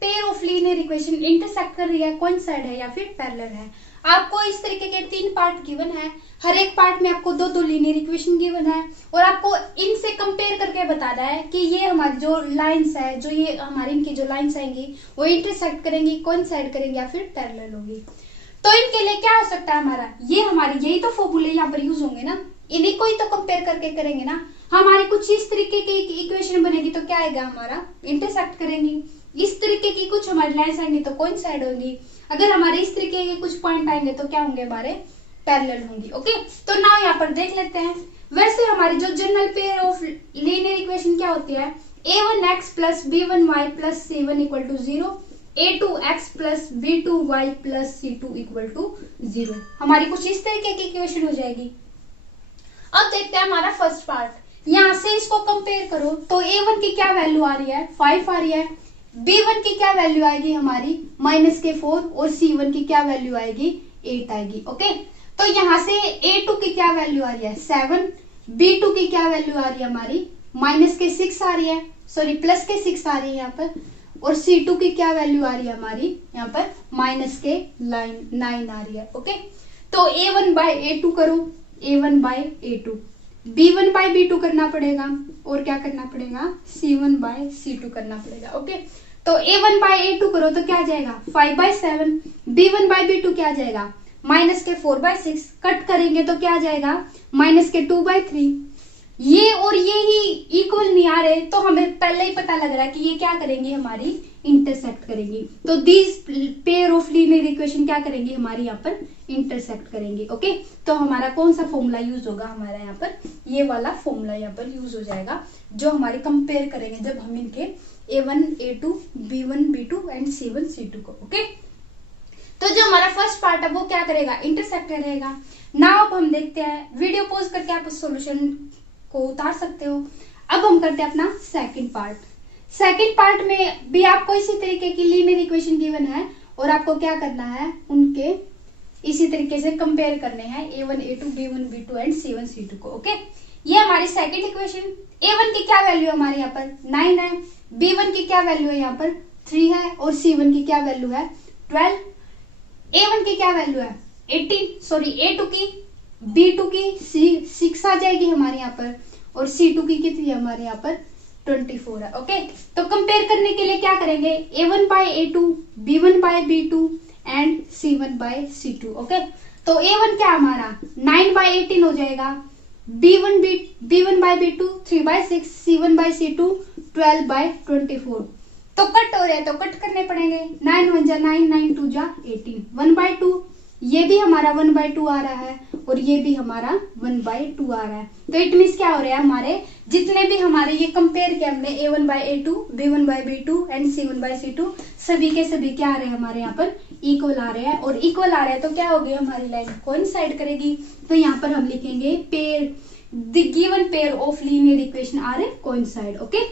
pair of linear equation intersect कर रही है, कोइंसाइड है या फिर पैरेलल है। आपको इस तरीके के 3 पार्ट गिवन है, हर एक पार्ट में आपको 2 लीनियर इक्वेशन गिवन है, और आपको इनसे कंपेयर करके बताना है कि ये हमारी जो लाइंस है, जो ये हमारी इनकी जो लाइंस आएंगी वो इंटरसेक्ट करेंगी, कोइंसाइड करेंगी या फिर पैरेलल होगी। तो इनके लिए क्या हो सकता है हमारा, ये हमारी यही तो फॉर्मूले यहाँ पर यूज होंगे ना, इन्हीं को ही तो कंपेयर करके करेंगे ना। हमारी कुछ इस तरीके की इक्वेशन बनेगी तो क्या आएगा हमारा इंटरसेक्ट करेंगी, इस तरीके की कुछ हमारी लाइंस आएंगी तो कोइंसाइड होंगी, अगर हमारे इस तरीके के कुछ पॉइंट आएंगे तो क्या होंगे हमारे पैरेलल होंगी। ओके, तो नाउ यहाँ पर देख लेते हैं। वैसे हमारी जो general pair of linear equation क्या होती है, a1x plus b1y plus c1 equal to 0, a2x plus b2y plus c2 equal to 0। हमारी कुछ इस तरीके की इक्वेशन हो जाएगी। अब देखते हैं हमारा फर्स्ट पार्ट, यहाँ से इसको कंपेयर करो तो a1 की क्या वैल्यू आ रही है 5 आ रही है, b1 की क्या वैल्यू आएगी हमारी -4, और c1 की क्या वैल्यू आएगी 8 आएगी। ओके, तो यहाँ से a2 की क्या वैल्यू आ रही है 7, b2 की क्या वैल्यू आ रही है हमारी -6 आ रही है, सॉरी +6 आ रही है यहाँ पर, और C2 की क्या वैल्यू आ रही है हमारी यहाँ पर -9 आ रही है। ओके, तो A1 by A2 करो, A1 by A2, B1 by B2 करना पड़ेगा, और क्या करना पड़ेगा C1 by C2 करना पड़ेगा। ओके, तो A1 by A2 करो तो क्या आ जाएगा 5/7, B1 by B2 क्या आ जाएगा -4/6, कट करेंगे तो क्या आ जाएगा -2/3। ये और ये ही इक्वल नहीं आ रहे, तो हमें पहले ही पता लग रहा है कि ये क्या करेंगी हमारी इंटरसेक्ट करेंगी। तो this pair of linear equation क्या करेंगी हमारी यहाँ पर इंटरसेक्ट करेंगी। ओके, तो हमारा कौन सा फॉर्मूला यूज होगा हमारा यहाँ पर, ये वाला फॉर्मूला यहाँ पर यूज हो जाएगा, जो हमारे कंपेयर करेंगे जब हम इनके a1 a2 b1 b2 and c1 c2 को। ओके, तो जो हमारा फर्स्ट पार्ट है वो क्या करेगा इंटरसेक्ट करेगा। नाउ अब हम देखते हैं, वीडियो पॉज करके आप उस सॉल्यूशन को उतार सकते हो। अब हम करते हैं अपना सेकंड पार्ट में भी आपको इसी तरीके की लीनियर इक्वेशन गिवन है, और आपको क्या करना है उनके इसी तरीके से कंपेयर करने हैं a1 a2 b1 b2 and c1 c2 को। ओके, ये हमारी सेकंड इक्वेशन, a1 की क्या वैल्यू है हमारे यहाँ पर 9 है, b1 की क्या वैल्यू है यहाँ पर 3 है, और c1 की क्या वैल्यू है 12, a1 की क्या वैल्यू है 18, सॉरी a2 की B2 की 6 आ जाएगी हमारे यहाँ पर, और C2 की कितनी है हमारे यहाँ पर 24 है। ओके, तो कंपेयर करने के लिए क्या करेंगे A1 by A2, B1 by B2 and C1 by C2। Okay, तो A1 क्या हमारा 9/18 हो जाएगा, B1 by B2 3/6, C1 by C2 12/24। तो कट हो रहे हैं तो कट करने पड़ेंगे। 9 1 जा 9, 9 2 जा 18, 1/2। ये भी हमारा 1/2 आ रहा है और ये भी हमारा 1/2 आ रहा है। तो इट मीन्स क्या हो रहा है, हमारे जितने भी हमारे ये कंपेयर किया हमने A1/A2, B1/B2 एंड C1/C2, सभी के सभी क्या आ रहे हैं हमारे यहाँ पर इक्वल आ रहे हैं। और इक्वल आ रहे हैं तो क्या होगी, हमारी लाइन कोइंसाइड करेगी। तो यहाँ पर हम लिखेंगे pair, the given pair of linear equation are coincide. Okay,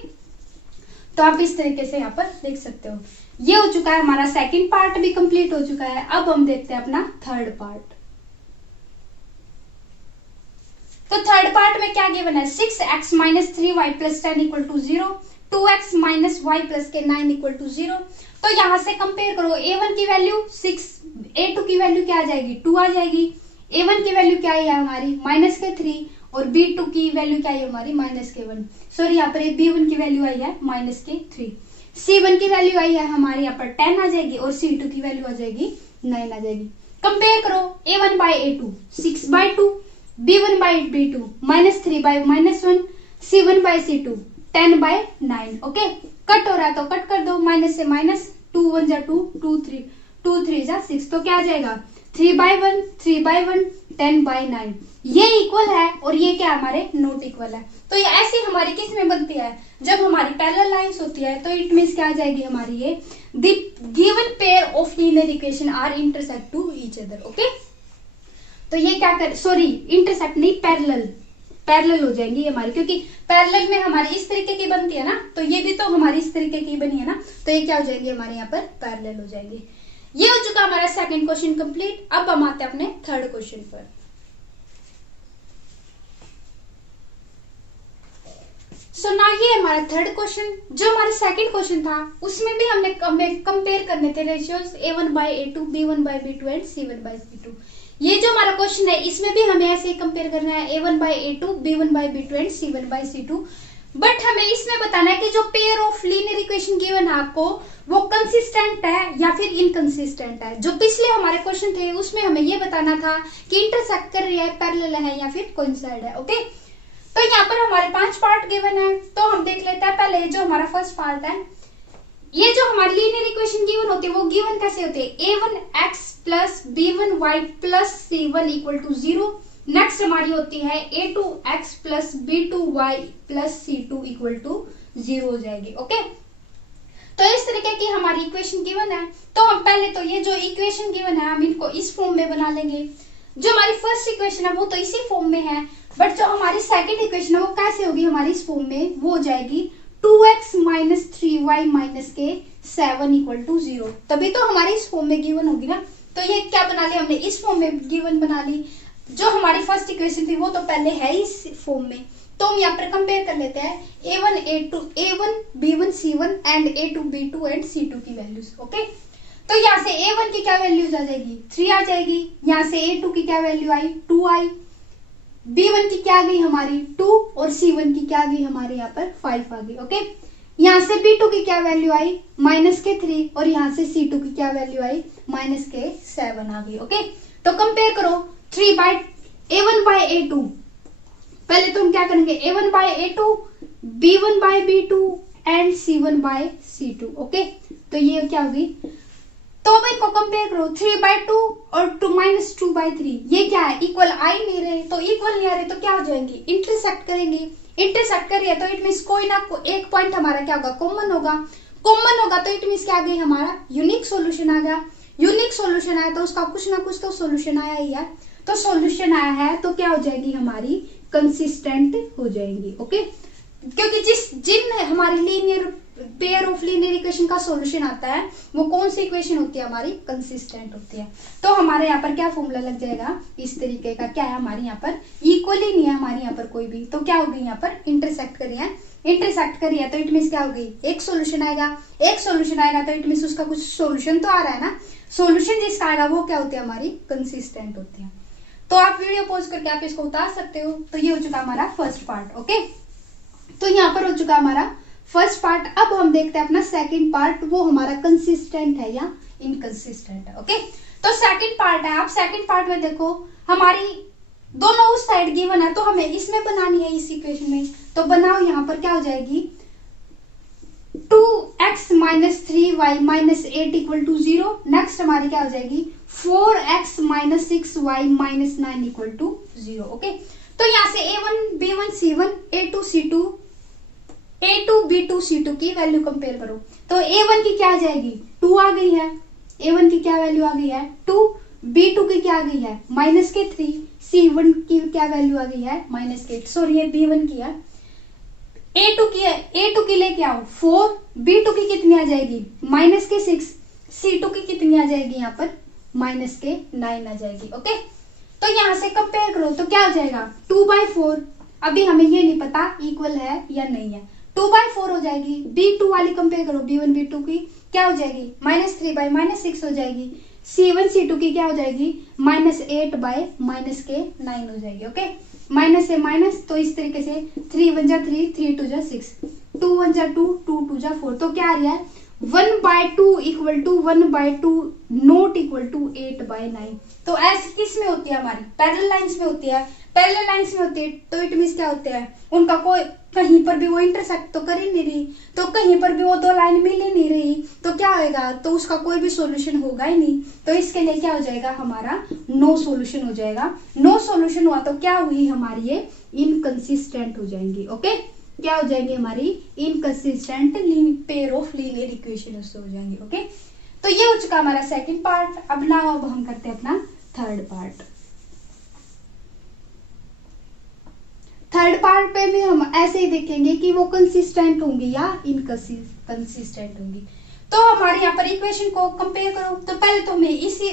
तो आप इस तरीके से यहाँ पर देख सकते हो। ये हो चुका है हमारा सेकंड पार्ट भी कंप्लीट हो चुका है। अब हम देखते हैं अपना थर्ड पार्ट। तो थर्ड पार्ट में क्या गिवन है, 6x - 3y + 10 = 0, 2x - y + के 9 = 0। तो यहां से कंपेयर करो, a1 की वैल्यू 6, a2 की वैल्यू क्या आ जाएगी 2 आ जाएगी, a1 की वैल्यू क्या है हमारी -3 और b2 की वैल्यू क्या है हमारी -1। सॉरी, यहाँ पर b1 की वैल्यू आई है -3, c1 की वैल्यू आई है हमारे यहाँ पर 10 आ जाएगी और c2 की वैल्यू आ जाएगी 9 आ जाएगी। कंपेयर करो, a1/a2 6/2, b1/b2 -3/-1, c1/c2 10/9। Okay, cut हो रहा है तो कट कर दो, माइनस से माइनस, 2 1 जा 2, 2 3 जा 6, तो क्या आ जाएगा 3/1, 3/1, 10/9। ये इक्वल है और ये क्या हमारे नॉट इक्वल है। तो ये ऐसी हमारी किस में बनती है, जब हमारी पैरेलल लाइंस होती है। तो इट मींस क्या आ जाएगी हमारी ये, the given pair of linear equation are intersect to each other. Okay, तो ये क्या कर, सॉरी इंटरसेक्ट नहीं, पैरेलल हो जाएंगी हमारी, क्योंकि पैरेलल में हमारी इस तरीके की बनती है ना, तो ये भी तो हमारी इस तरीके की बनी है ना, तो ये क्या हो जाएगी हमारे यहाँ पर पैरेलल हो जाएगी। ये हो चुका हमारा सेकंड क्वेश्चन कंप्लीट। अब हम आते हैं अपने थर्ड क्वेश्चन पर। सो ना ये हमारा थर्ड क्वेश्चन, जो हमारा सेकंड क्वेश्चन था उसमें भी हमने कंपेयर करने थे ratios A1/A2, B1/B2 and C1/C2। ये जो हमारा क्वेश्चन है इसमें भी हमें ऐसे कंपेयर करना है A1/A2, B1/B2 and C1/C2। But हमें इसमें बताना है कि जो pair of linear equation given है आपको, वो कंसिस्टेंट है या फिर इनकंसिस्टेंट है। जो पिछले हमारे क्वेश्चन थे उसमें हमें ये बताना था कि इंटरसेक्ट कर रही है, पैरेलल है या फिर कोइंसाइड है। ओके, तो यहाँ पर हमारे 5 पार्ट गिवन है, तो हम देख लेते हैं पहले जो हमारा फर्स्ट पार्ट है। ये जो हमारी लीनियर इक्वेशन गिवन होती है वो गिवन कैसे होती है, a1x + b1y + c1 = 0। नेक्स्ट हमारी होती है a2x + b2y + c2 = 0 हो जाएगी। ओके, तो इस तरीके की हमारी इक्वेशन गिवन है। तो हम पहले तो ये जो इक्वेशन गिवन है हम इनको इस फॉर्म में बना लेंगे। जो हमारी फर्स्ट इक्वेशन है वो तो इसी फॉर्म में है, बट जो हमारी सेकंड इक्वेशन है वो कैसे होगी हमारी इस फॉर्म में, वो हो जाएगी 2x - 3y - के 7 = 0। तभी तो हमारी इस फॉर्म में गिवन होगी ना। तो ये क्या बना लिया हमने, इस फॉर्म में गिवन बना ली। जो हमारी फर्स्ट इक्वेशन थी वो तो पहले है इस फॉर्म में। तो हम यहाँ पर कंपेयर कर लेते हैं A1 B1 C1 and A2 B2 and C2 की वैल्यूज। ओके, तो यहाँ से A1 की क्या वैल्यूज आ जाएगी 3 आ जाएगी, यहाँ से A2 की क्या वैल्यू आई 2 आई, B1 की क्या आ गई हमारी 2 और C1 की क्या आ गई हमारे यहाँ पर 5 आ गई। ओके, यहाँ से B2 की क्या वैल्यू आई -3 और यहाँ से C2 की क्या वैल्यू आई -7 आ गई। ओके, तो कंपेयर करो A1/A2। पहले तो हम क्या करेंगे A1/A2, B1/B2 and C1/C2। Okay, तो ये क्या होगी, तो अब इनको कंपेयर करो 3/2 और -2/3। ये क्या है, इक्वल आ ही नहीं रहे, तो इक्वल नहीं आ रहे तो क्या हो जाएंगे, इंटरसेक्ट करेंगे। इंटरसेक्ट करिए तो इट मीन्स कोई ना एक पॉइंट हमारा क्या होगा, कॉमन होगा। तो इट मीन्स क्या आ गई हमारा यूनिक सॉल्यूशन आ गया। यूनिक सॉल्यूशन आया तो उसका कुछ ना कुछ तो सॉल्यूशन आया ही है। तो सॉल्यूशन आया है तो क्या हो जाएगी हमारी कंसिस्टेंट हो जाएंगी। ओके, क्योंकि जिन हमारी linear pair of linear equation का सॉल्यूशन आता है वो कौन सी इक्वेशन होती है हमारी, कंसिस्टेंट होती है। तो हमारे यहाँ पर क्या फॉर्मूला लग जाएगा इस तरीके का, क्या है हमारे यहाँ पर इक्वल ही नहीं है हमारे यहाँ पर कोई भी, तो क्या होगी यहाँ पर इंटरसेक्ट करिए तो इट मीन्स क्या होगी, एक सोल्यूशन आएगा तो इट मीन्स उसका कुछ सोल्यूशन तो आ रहा है ना। सोल्यूशन जिसका आएगा वो क्या होती है हमारी कंसिस्टेंट होती है। तो आप वीडियो पॉज करके आप इसको उतार सकते हो। तो ये हो चुका हमारा फर्स्ट पार्ट। ओके, तो यहाँ पर हो चुका हमारा फर्स्ट पार्ट। अब हम देखते हैं अपना सेकंड पार्ट, वो हमारा कंसिस्टेंट है या इनकंसिस्टेंट है। ओके, तो सेकंड पार्ट है। आप सेकंड पार्ट में देखो हमारी दोनों उस साइड गिवन है तो हमें इसमें बनानी है इस इक्वेशन में। तो बनाओ, यहाँ पर क्या हो जाएगी 2x minus 3y minus 8 equal to 0। Next हमारी क्या हो जाएगी 4x minus 6y minus 9 equal to 0। Okay, तो यहाँ से a1 b1 c1 a2 c2 a2 b2 c2 की वैल्यू कंपेयर करो। तो a1 की क्या आ जाएगी 2 आ गई है, a1 की क्या वैल्यू आ गई है 2, b2 की क्या आ गई है माइनस के 3, c1 की क्या वैल्यू आ गई है माइनस के 8। सॉरी ये b1 की है, a2 की लेके आओ 4, b2 की कितनी आ जाएगी माइनस के 6, c2 की कितनी आ जाएगी यहाँ पर माइनस के 9 आ जाएगी। ओके, तो यहाँ से कंपेयर करो तो क्या हो जाएगा 2/4। अभी हमें ये नहीं पता इक्वल है या नहीं है, 2/4 हो जाएगी। b2 वाली कंपेयर करो b1 b2 की क्या हो जाएगी -3/-6 हो जाएगी। c1 c2 की क्या हो जाएगी -8/-9 हो जाएगी। ओके, माइनस से माइनस, तो इस तरीके से 3 1 जा 3, 3 2 जा 6, 2 1 जा 2, 2 2 जा 4। तो क्या आ रहा है 1/2 equal to 1/2 not equal to 8/9। तो ऐसी किस में होती है हमारी पैरेलल लाइंस में होती है, पैरेलल लाइंस में होती है तो इट मींस क्या होते हैं उनका कोई कहीं पर भी वो इंटरसेक्ट तो कर ही नहीं रही, तो कहीं पर भी वो दो लाइन मिल ही नहीं रही, तो क्या होगा तो उसका कोई भी सॉल्यूशन होगा ही नहीं। तो इसके लिए क्या हो जाएगा हमारा नो सॉल्यूशन हो जाएगा। नो सॉल्यूशन हुआ तो क्या हुई हमारी ये इनकंसिस्टेंट हो जाएंगी। ओके, क्या हो जाएंगे हमारी inconsistent pair of linear equation उससे हो जाएंगे। ओके, तो ये हो चुका हमारा सेकंड पार्ट। अब हम करते हैं अपना थर्ड पार्ट। थर्ड पार्ट पे भी हम ऐसे ही देखेंगे कि वो कंसिस्टेंट होंगी या इनकंसिस्टेंट होंगी। तो हमारे यहाँ पर इक्वेशन को कंपेयर करो। तो पहले तो हमें इसी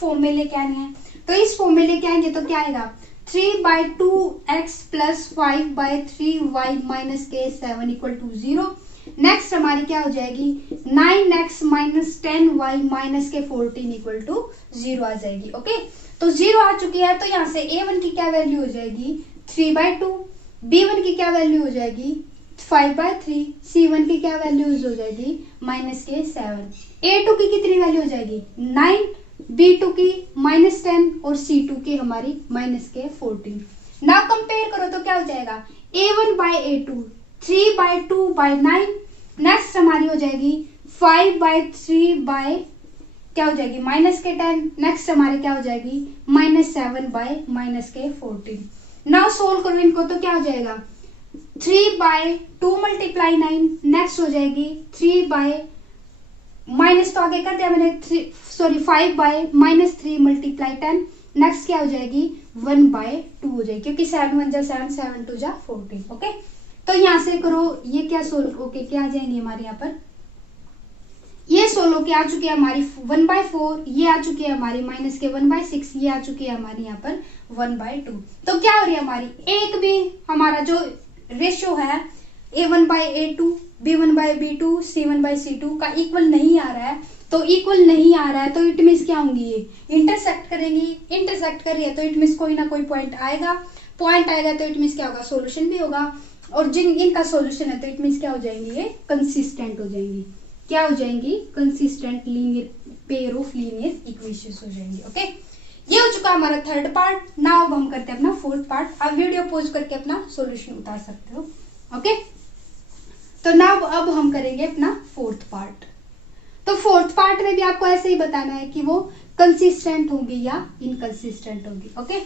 फॉर्म में लेके आनी है, तो इस फॉर्म में लेके आएंगे तो क्या आएगा 3/2x प्लस 5/3y माइनस के 7 इक्वल टू 0। नेक्स्ट हमारी क्या हो जाएगी 9x माइनस 10y माइनस के 14 इक्वल टू 0 आ जाएगी। ओके, तो 0 आ चुकी है, तो यहाँ से a1 की क्या वैल्यू हो जाएगी 3/2, b1 की क्या वैल्यू हो जाएगी 5/3, c1 की क्या वैल्यू हो जाएगी माइनस के 7, a2 की कितनी वैल्यू हो जाएगी 9, b2 की -10 और c2 की हमारी माइनस के 14। नाउ कंपेयर करो तो क्या हो जाएगा a1/a2 3/2/9। नेक्स्ट हमारी हो जाएगी 5/3 क्या हो जाएगी माइनस के 10। नेक्स्ट हमारी क्या हो जाएगी -7 के 14। नाउ सोल्व करो इनको तो क्या हो जाएगा 3/2 × 9। नेक्स्ट हो जाएगी 3 माइनस तो आगे कर दिया मैंने 5/-3 × 10। नेक्स्ट क्या हो जाएगी 1/2 हो जाएगी, क्योंकि 7 1 जा 7, 7 2 जा 14। ओके, तो यहां से करो ये क्या सोल्व ओके क्या आ जाएंगे हमारे यहाँ पर ये सोल्व होके आ चुकी है हमारी 1/4, ये आ चुकी है हमारी माइनस के 1/6, ये आ चुकी है हमारी यहाँ पर 1/2। तो क्या हो रही है हमारी एक भी हमारा जो रेशियो है a1/a2 b1/b2 c1/c2 का इक्वल नहीं आ रहा है। तो इक्वल नहीं आ रहा है तो इट मीन्स क्या होंगी ये इंटरसेक्ट करेंगी। इंटरसेक्ट कर रही है तो इट मीन्स कोई ना कोई पॉइंट आएगा, पॉइंट आएगा तो इट मीन्स क्या होगा सोल्यूशन भी होगा, और जिन इनका सोल्यूशन है तो इट मीन्स क्या हो जाएंगी ये कंसिस्टेंट हो जाएंगी। क्या हो जाएंगी consistent linear pair of linear equations हो जाएंगी। ओके, ये हो चुका हमारा थर्ड पार्ट। नाउ अब हम करते हैं अपना फोर्थ पार्ट। आप वीडियो पॉज करके अपना सॉल्यूशन उतार सकते हो। ओके, तो नाउ अब हम करेंगे अपना फोर्थ पार्ट। तो फोर्थ पार्ट में भी आपको ऐसे ही बताना है कि वो कंसिस्टेंट होंगी या इनकंसिस्टेंट होंगी। ओके,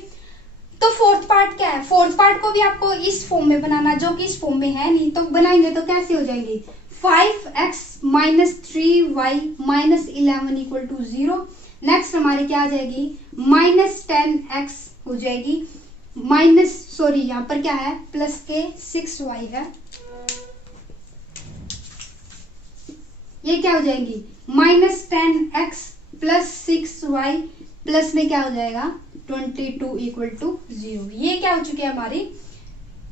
तो फोर्थ पार्ट क्या है, फोर्थ पार्ट को भी आपको इस फॉर्म में बनाना, जो कि इस फॉर्म में है नहीं, तो बनाएंगे तो कैसे हो जाएंगे 5x minus 3y minus 11 equal to 0। Next हमारी क्या आ जाएगी -10x हो जाएगी यहाँ पर क्या है प्लस के 6y है, ये क्या हो जाएंगी -10x प्लस 6y प्लस में क्या हो जाएगा 22 इक्वल टू 0। ये क्या हो चुकी है हमारी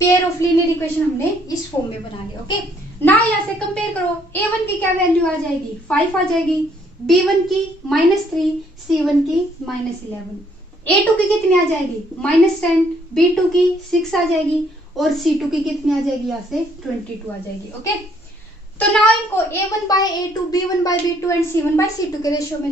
पेयर ऑफ लीनियर इक्वेशन, हमने इस फॉर्म में बना लिया। ओके, ना यहाँ से कंपेयर करो a1 की क्या वैल्यू आ जाएगी 5 आ जाएगी, b1 की -3, c1 की -11, a2 की कितनी आ जाएगी -10, b2 की 6 आ जाएगी और c2 की कितनी आ जाएगी यहाँ से 22 आ जाएगी। ओके, तो ना इनको a1/a2 b1/b2 एंड c1/c2 के रेशियो में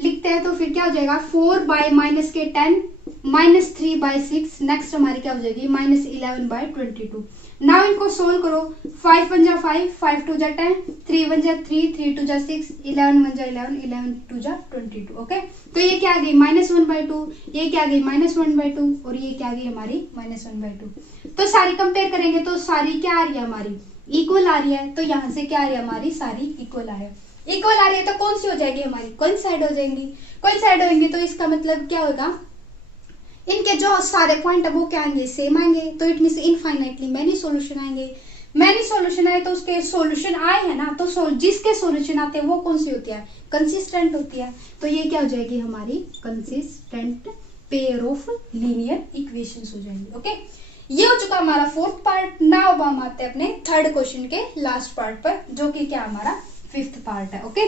लिखते हैं तो फिर क्या हो जाएगा 4/-10 -3/6। नेक्स्ट हमारी क्या हो जाएगी -11/22। नाउ इनको सोल्व करो। 5 1 जा 5, 5 2 जा 10, 3 1 जा 3, 3 2 जा 6, 11 1 जा 11, 11 2 जा 22। ओके, तो ये क्या आ गई -1/2, ये क्या आ गई -1/2 और ये क्या आ गई हमारी -1/2। तो सारी कंपेयर करेंगे तो सारी क्या आ रही है हमारी इक्वल आ रही है। तो यहाँ से क्या आ रही है हमारी सारी इक्वल आ रही है। इक्वल आ रही है तो कौन सी हो जाएगी हमारी कोइंसाइड हो जाएंगी। कोइंसाइड होंगी तो इसका मतलब क्या होगा, इनके जो सारे पॉइंट है वो क्या आएंगे सेम आएंगे। तो it means infinitely many solution आएंगे। मैनी सॉल्यूशन आए तो उसके सॉल्यूशन आए हैं ना, तो जिसके सॉल्यूशन आते हैं वो कौन सी होती है कंसिस्टेंट होती है। तो ये क्या हो जाएगी हमारी consistent pair of linear equations हो जाएंगी। ओके, ये हो चुका हमारा फोर्थ पार्ट। नाउ अब हम आते हैं अपने थर्ड क्वेश्चन के लास्ट पार्ट पर, जो कि क्या हमारा फिफ्थ पार्ट है। ओके,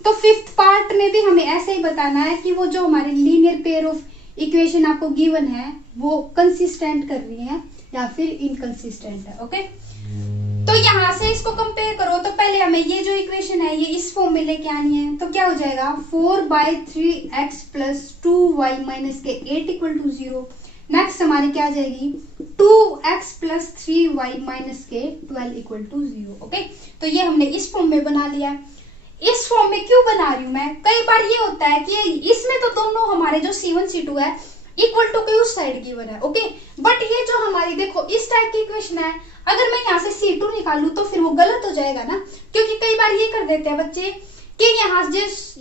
तो फिफ्थ पार्ट में भी हमें ऐसे ही बताना है कि वो जो हमारी लीनियर पेयर ऑफ इक्वेशन आपको गिवन है वो कंसिस्टेंट कर रही है या फिर इनकंसिस्टेंट है। ओके, तो यहां से इसको कंपेयर करो तो पहले हमें ये जो इक्वेशन है ये इस फॉर्म में लेके आनी है। तो क्या हो जाएगा 4/3x + 2y - के 8 = 0। नेक्स्ट हमारी क्या आ जाएगी 2x + 3y - के 12 = 0। ओके, तो ये हमने इस फॉर्म में बना लिया। इस फॉर्म में क्यों बना रही हूं मैं, कई बार ये होता है कि इसमें तो दोनों हमारे जो C1 C2 है इक्वल टू के उस साइड गिवन है। ओके, बट ये जो हमारी देखो इस टाइप की इक्वेशन है, अगर मैं यहाँ से C2 निकालूं तो फिर वो गलत हो जाएगा ना, क्योंकि कई बार ये कर देते हैं बच्चे कि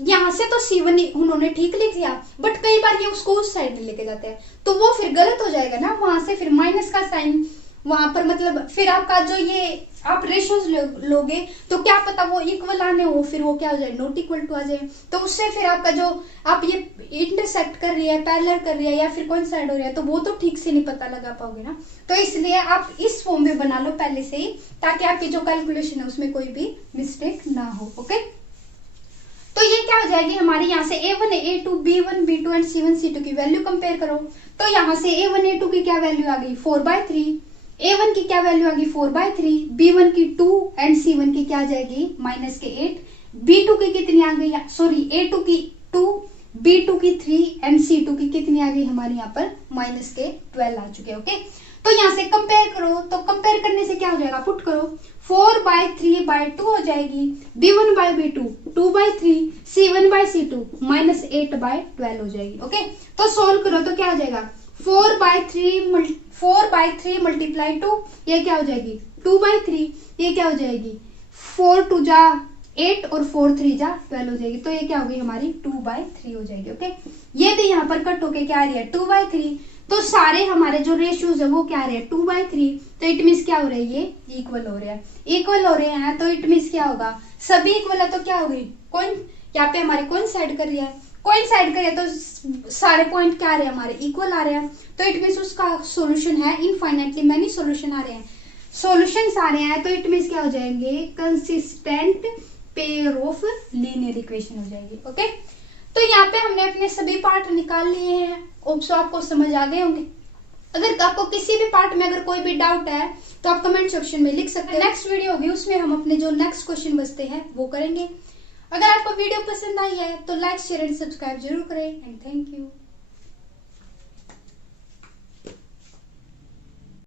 यहाँ से तो C1 उन्होंने ठीक लिख दिया, बट कई बार ये उसको उस साइड में लेके जाते हैं तो वो फिर गलत हो जाएगा ना। वहां से फिर माइनस का साइन वहां पर, मतलब फिर आपका जो ये आप रेशियोज लोगे तो क्या पता वो इक्वल आने हो, फिर वो क्या हो जाए नॉट इक्वल टू आ जाए। तो उससे फिर आपका जो आप ये इंटरसेक्ट कर रही है, पैरेलल कर रही है या फिर कोइंसाइड हो रहा है, तो वो तो ठीक से नहीं पता लगा पाओगे ना। तो इसलिए आप इस फॉर्म में बना लो पहले से ही, ताकि आपकी जो कैलकुलेशन है उसमें कोई भी मिस्टेक ना हो। ओके, तो ये क्या हो जाएगी हमारी, यहाँ से A1 A2 B1 B2 and C1 C2 की वैल्यू कंपेयर करो। तो यहाँ से A1 A2 की क्या वैल्यू आ गई 4/3, A1 की क्या वैल्यू आ गई 4/3, B1 की 2 एंड C1 की क्या आ जाएगी -8, B2 की कितनी आ गई, सॉरी A2 की 2, B2 की 3 एंड C2 की कितनी आ गई हमारे यहाँ पर -12 आ चुके। ओके, तो यहाँ से कंपेयर करो, तो कंपेयर करने से क्या हो जाएगा पुट करो 4/3/2 हो जाएगी, B1/B2 2/3, C1/C2 -8/12 हो जाएगी। ओके, तो सोल्व करो तो क्या हो जाएगा 4/3 × 2, ये क्या हो जाएगी 2/3, ये क्या हो जाएगी 4 2 जा 8 और 4 3 जा 12 हो जाएगी। तो ये क्या होगी हमारी 2/3 हो जाएगी। ओके, ये भी यहाँ पर कट होके क्या आ रही है 2/3। तो सारे हमारे जो रेशियोज है वो क्या आ रहे हैं 2/3। तो इट मीन्स क्या हो रहा है ये इक्वल हो रहे हैं, इक्वल हो रहे हैं। तो इट मीन्स क्या होगा सभी इक्वल है तो क्या होगी कौन, यहाँ पे हमारी कोइंसाइड कर रही है, कोइंसाइड करे तो सारे पॉइंट क्या आ रहे हैं हमारे इक्वल आ रहे हैं। तो इट मीन्स उसका सॉल्यूशन है इनफाइनाइटली मैनी सॉल्यूशन आ रहे हैं, सॉल्यूशंस आ रहे हैं। तो इट मीन्स क्या हो जाएंगे consistent pair of linear equation हो जाएगी। ओके, तो यहाँ पे हमने अपने सभी पार्ट निकाल लिए हैं। सो आपको समझ आ गए होंगे। अगर आपको किसी भी पार्ट में अगर कोई भी डाउट है तो आप कमेंट सेक्शन में लिख सकते हैं। नेक्स्ट वीडियो होगी उसमें हम अपने जो नेक्स्ट क्वेश्चन बचते हैं वो करेंगे। अगर आपको वीडियो पसंद आई है तो लाइक शेयर एंड सब्सक्राइब जरूर करें एंड थैंक यू।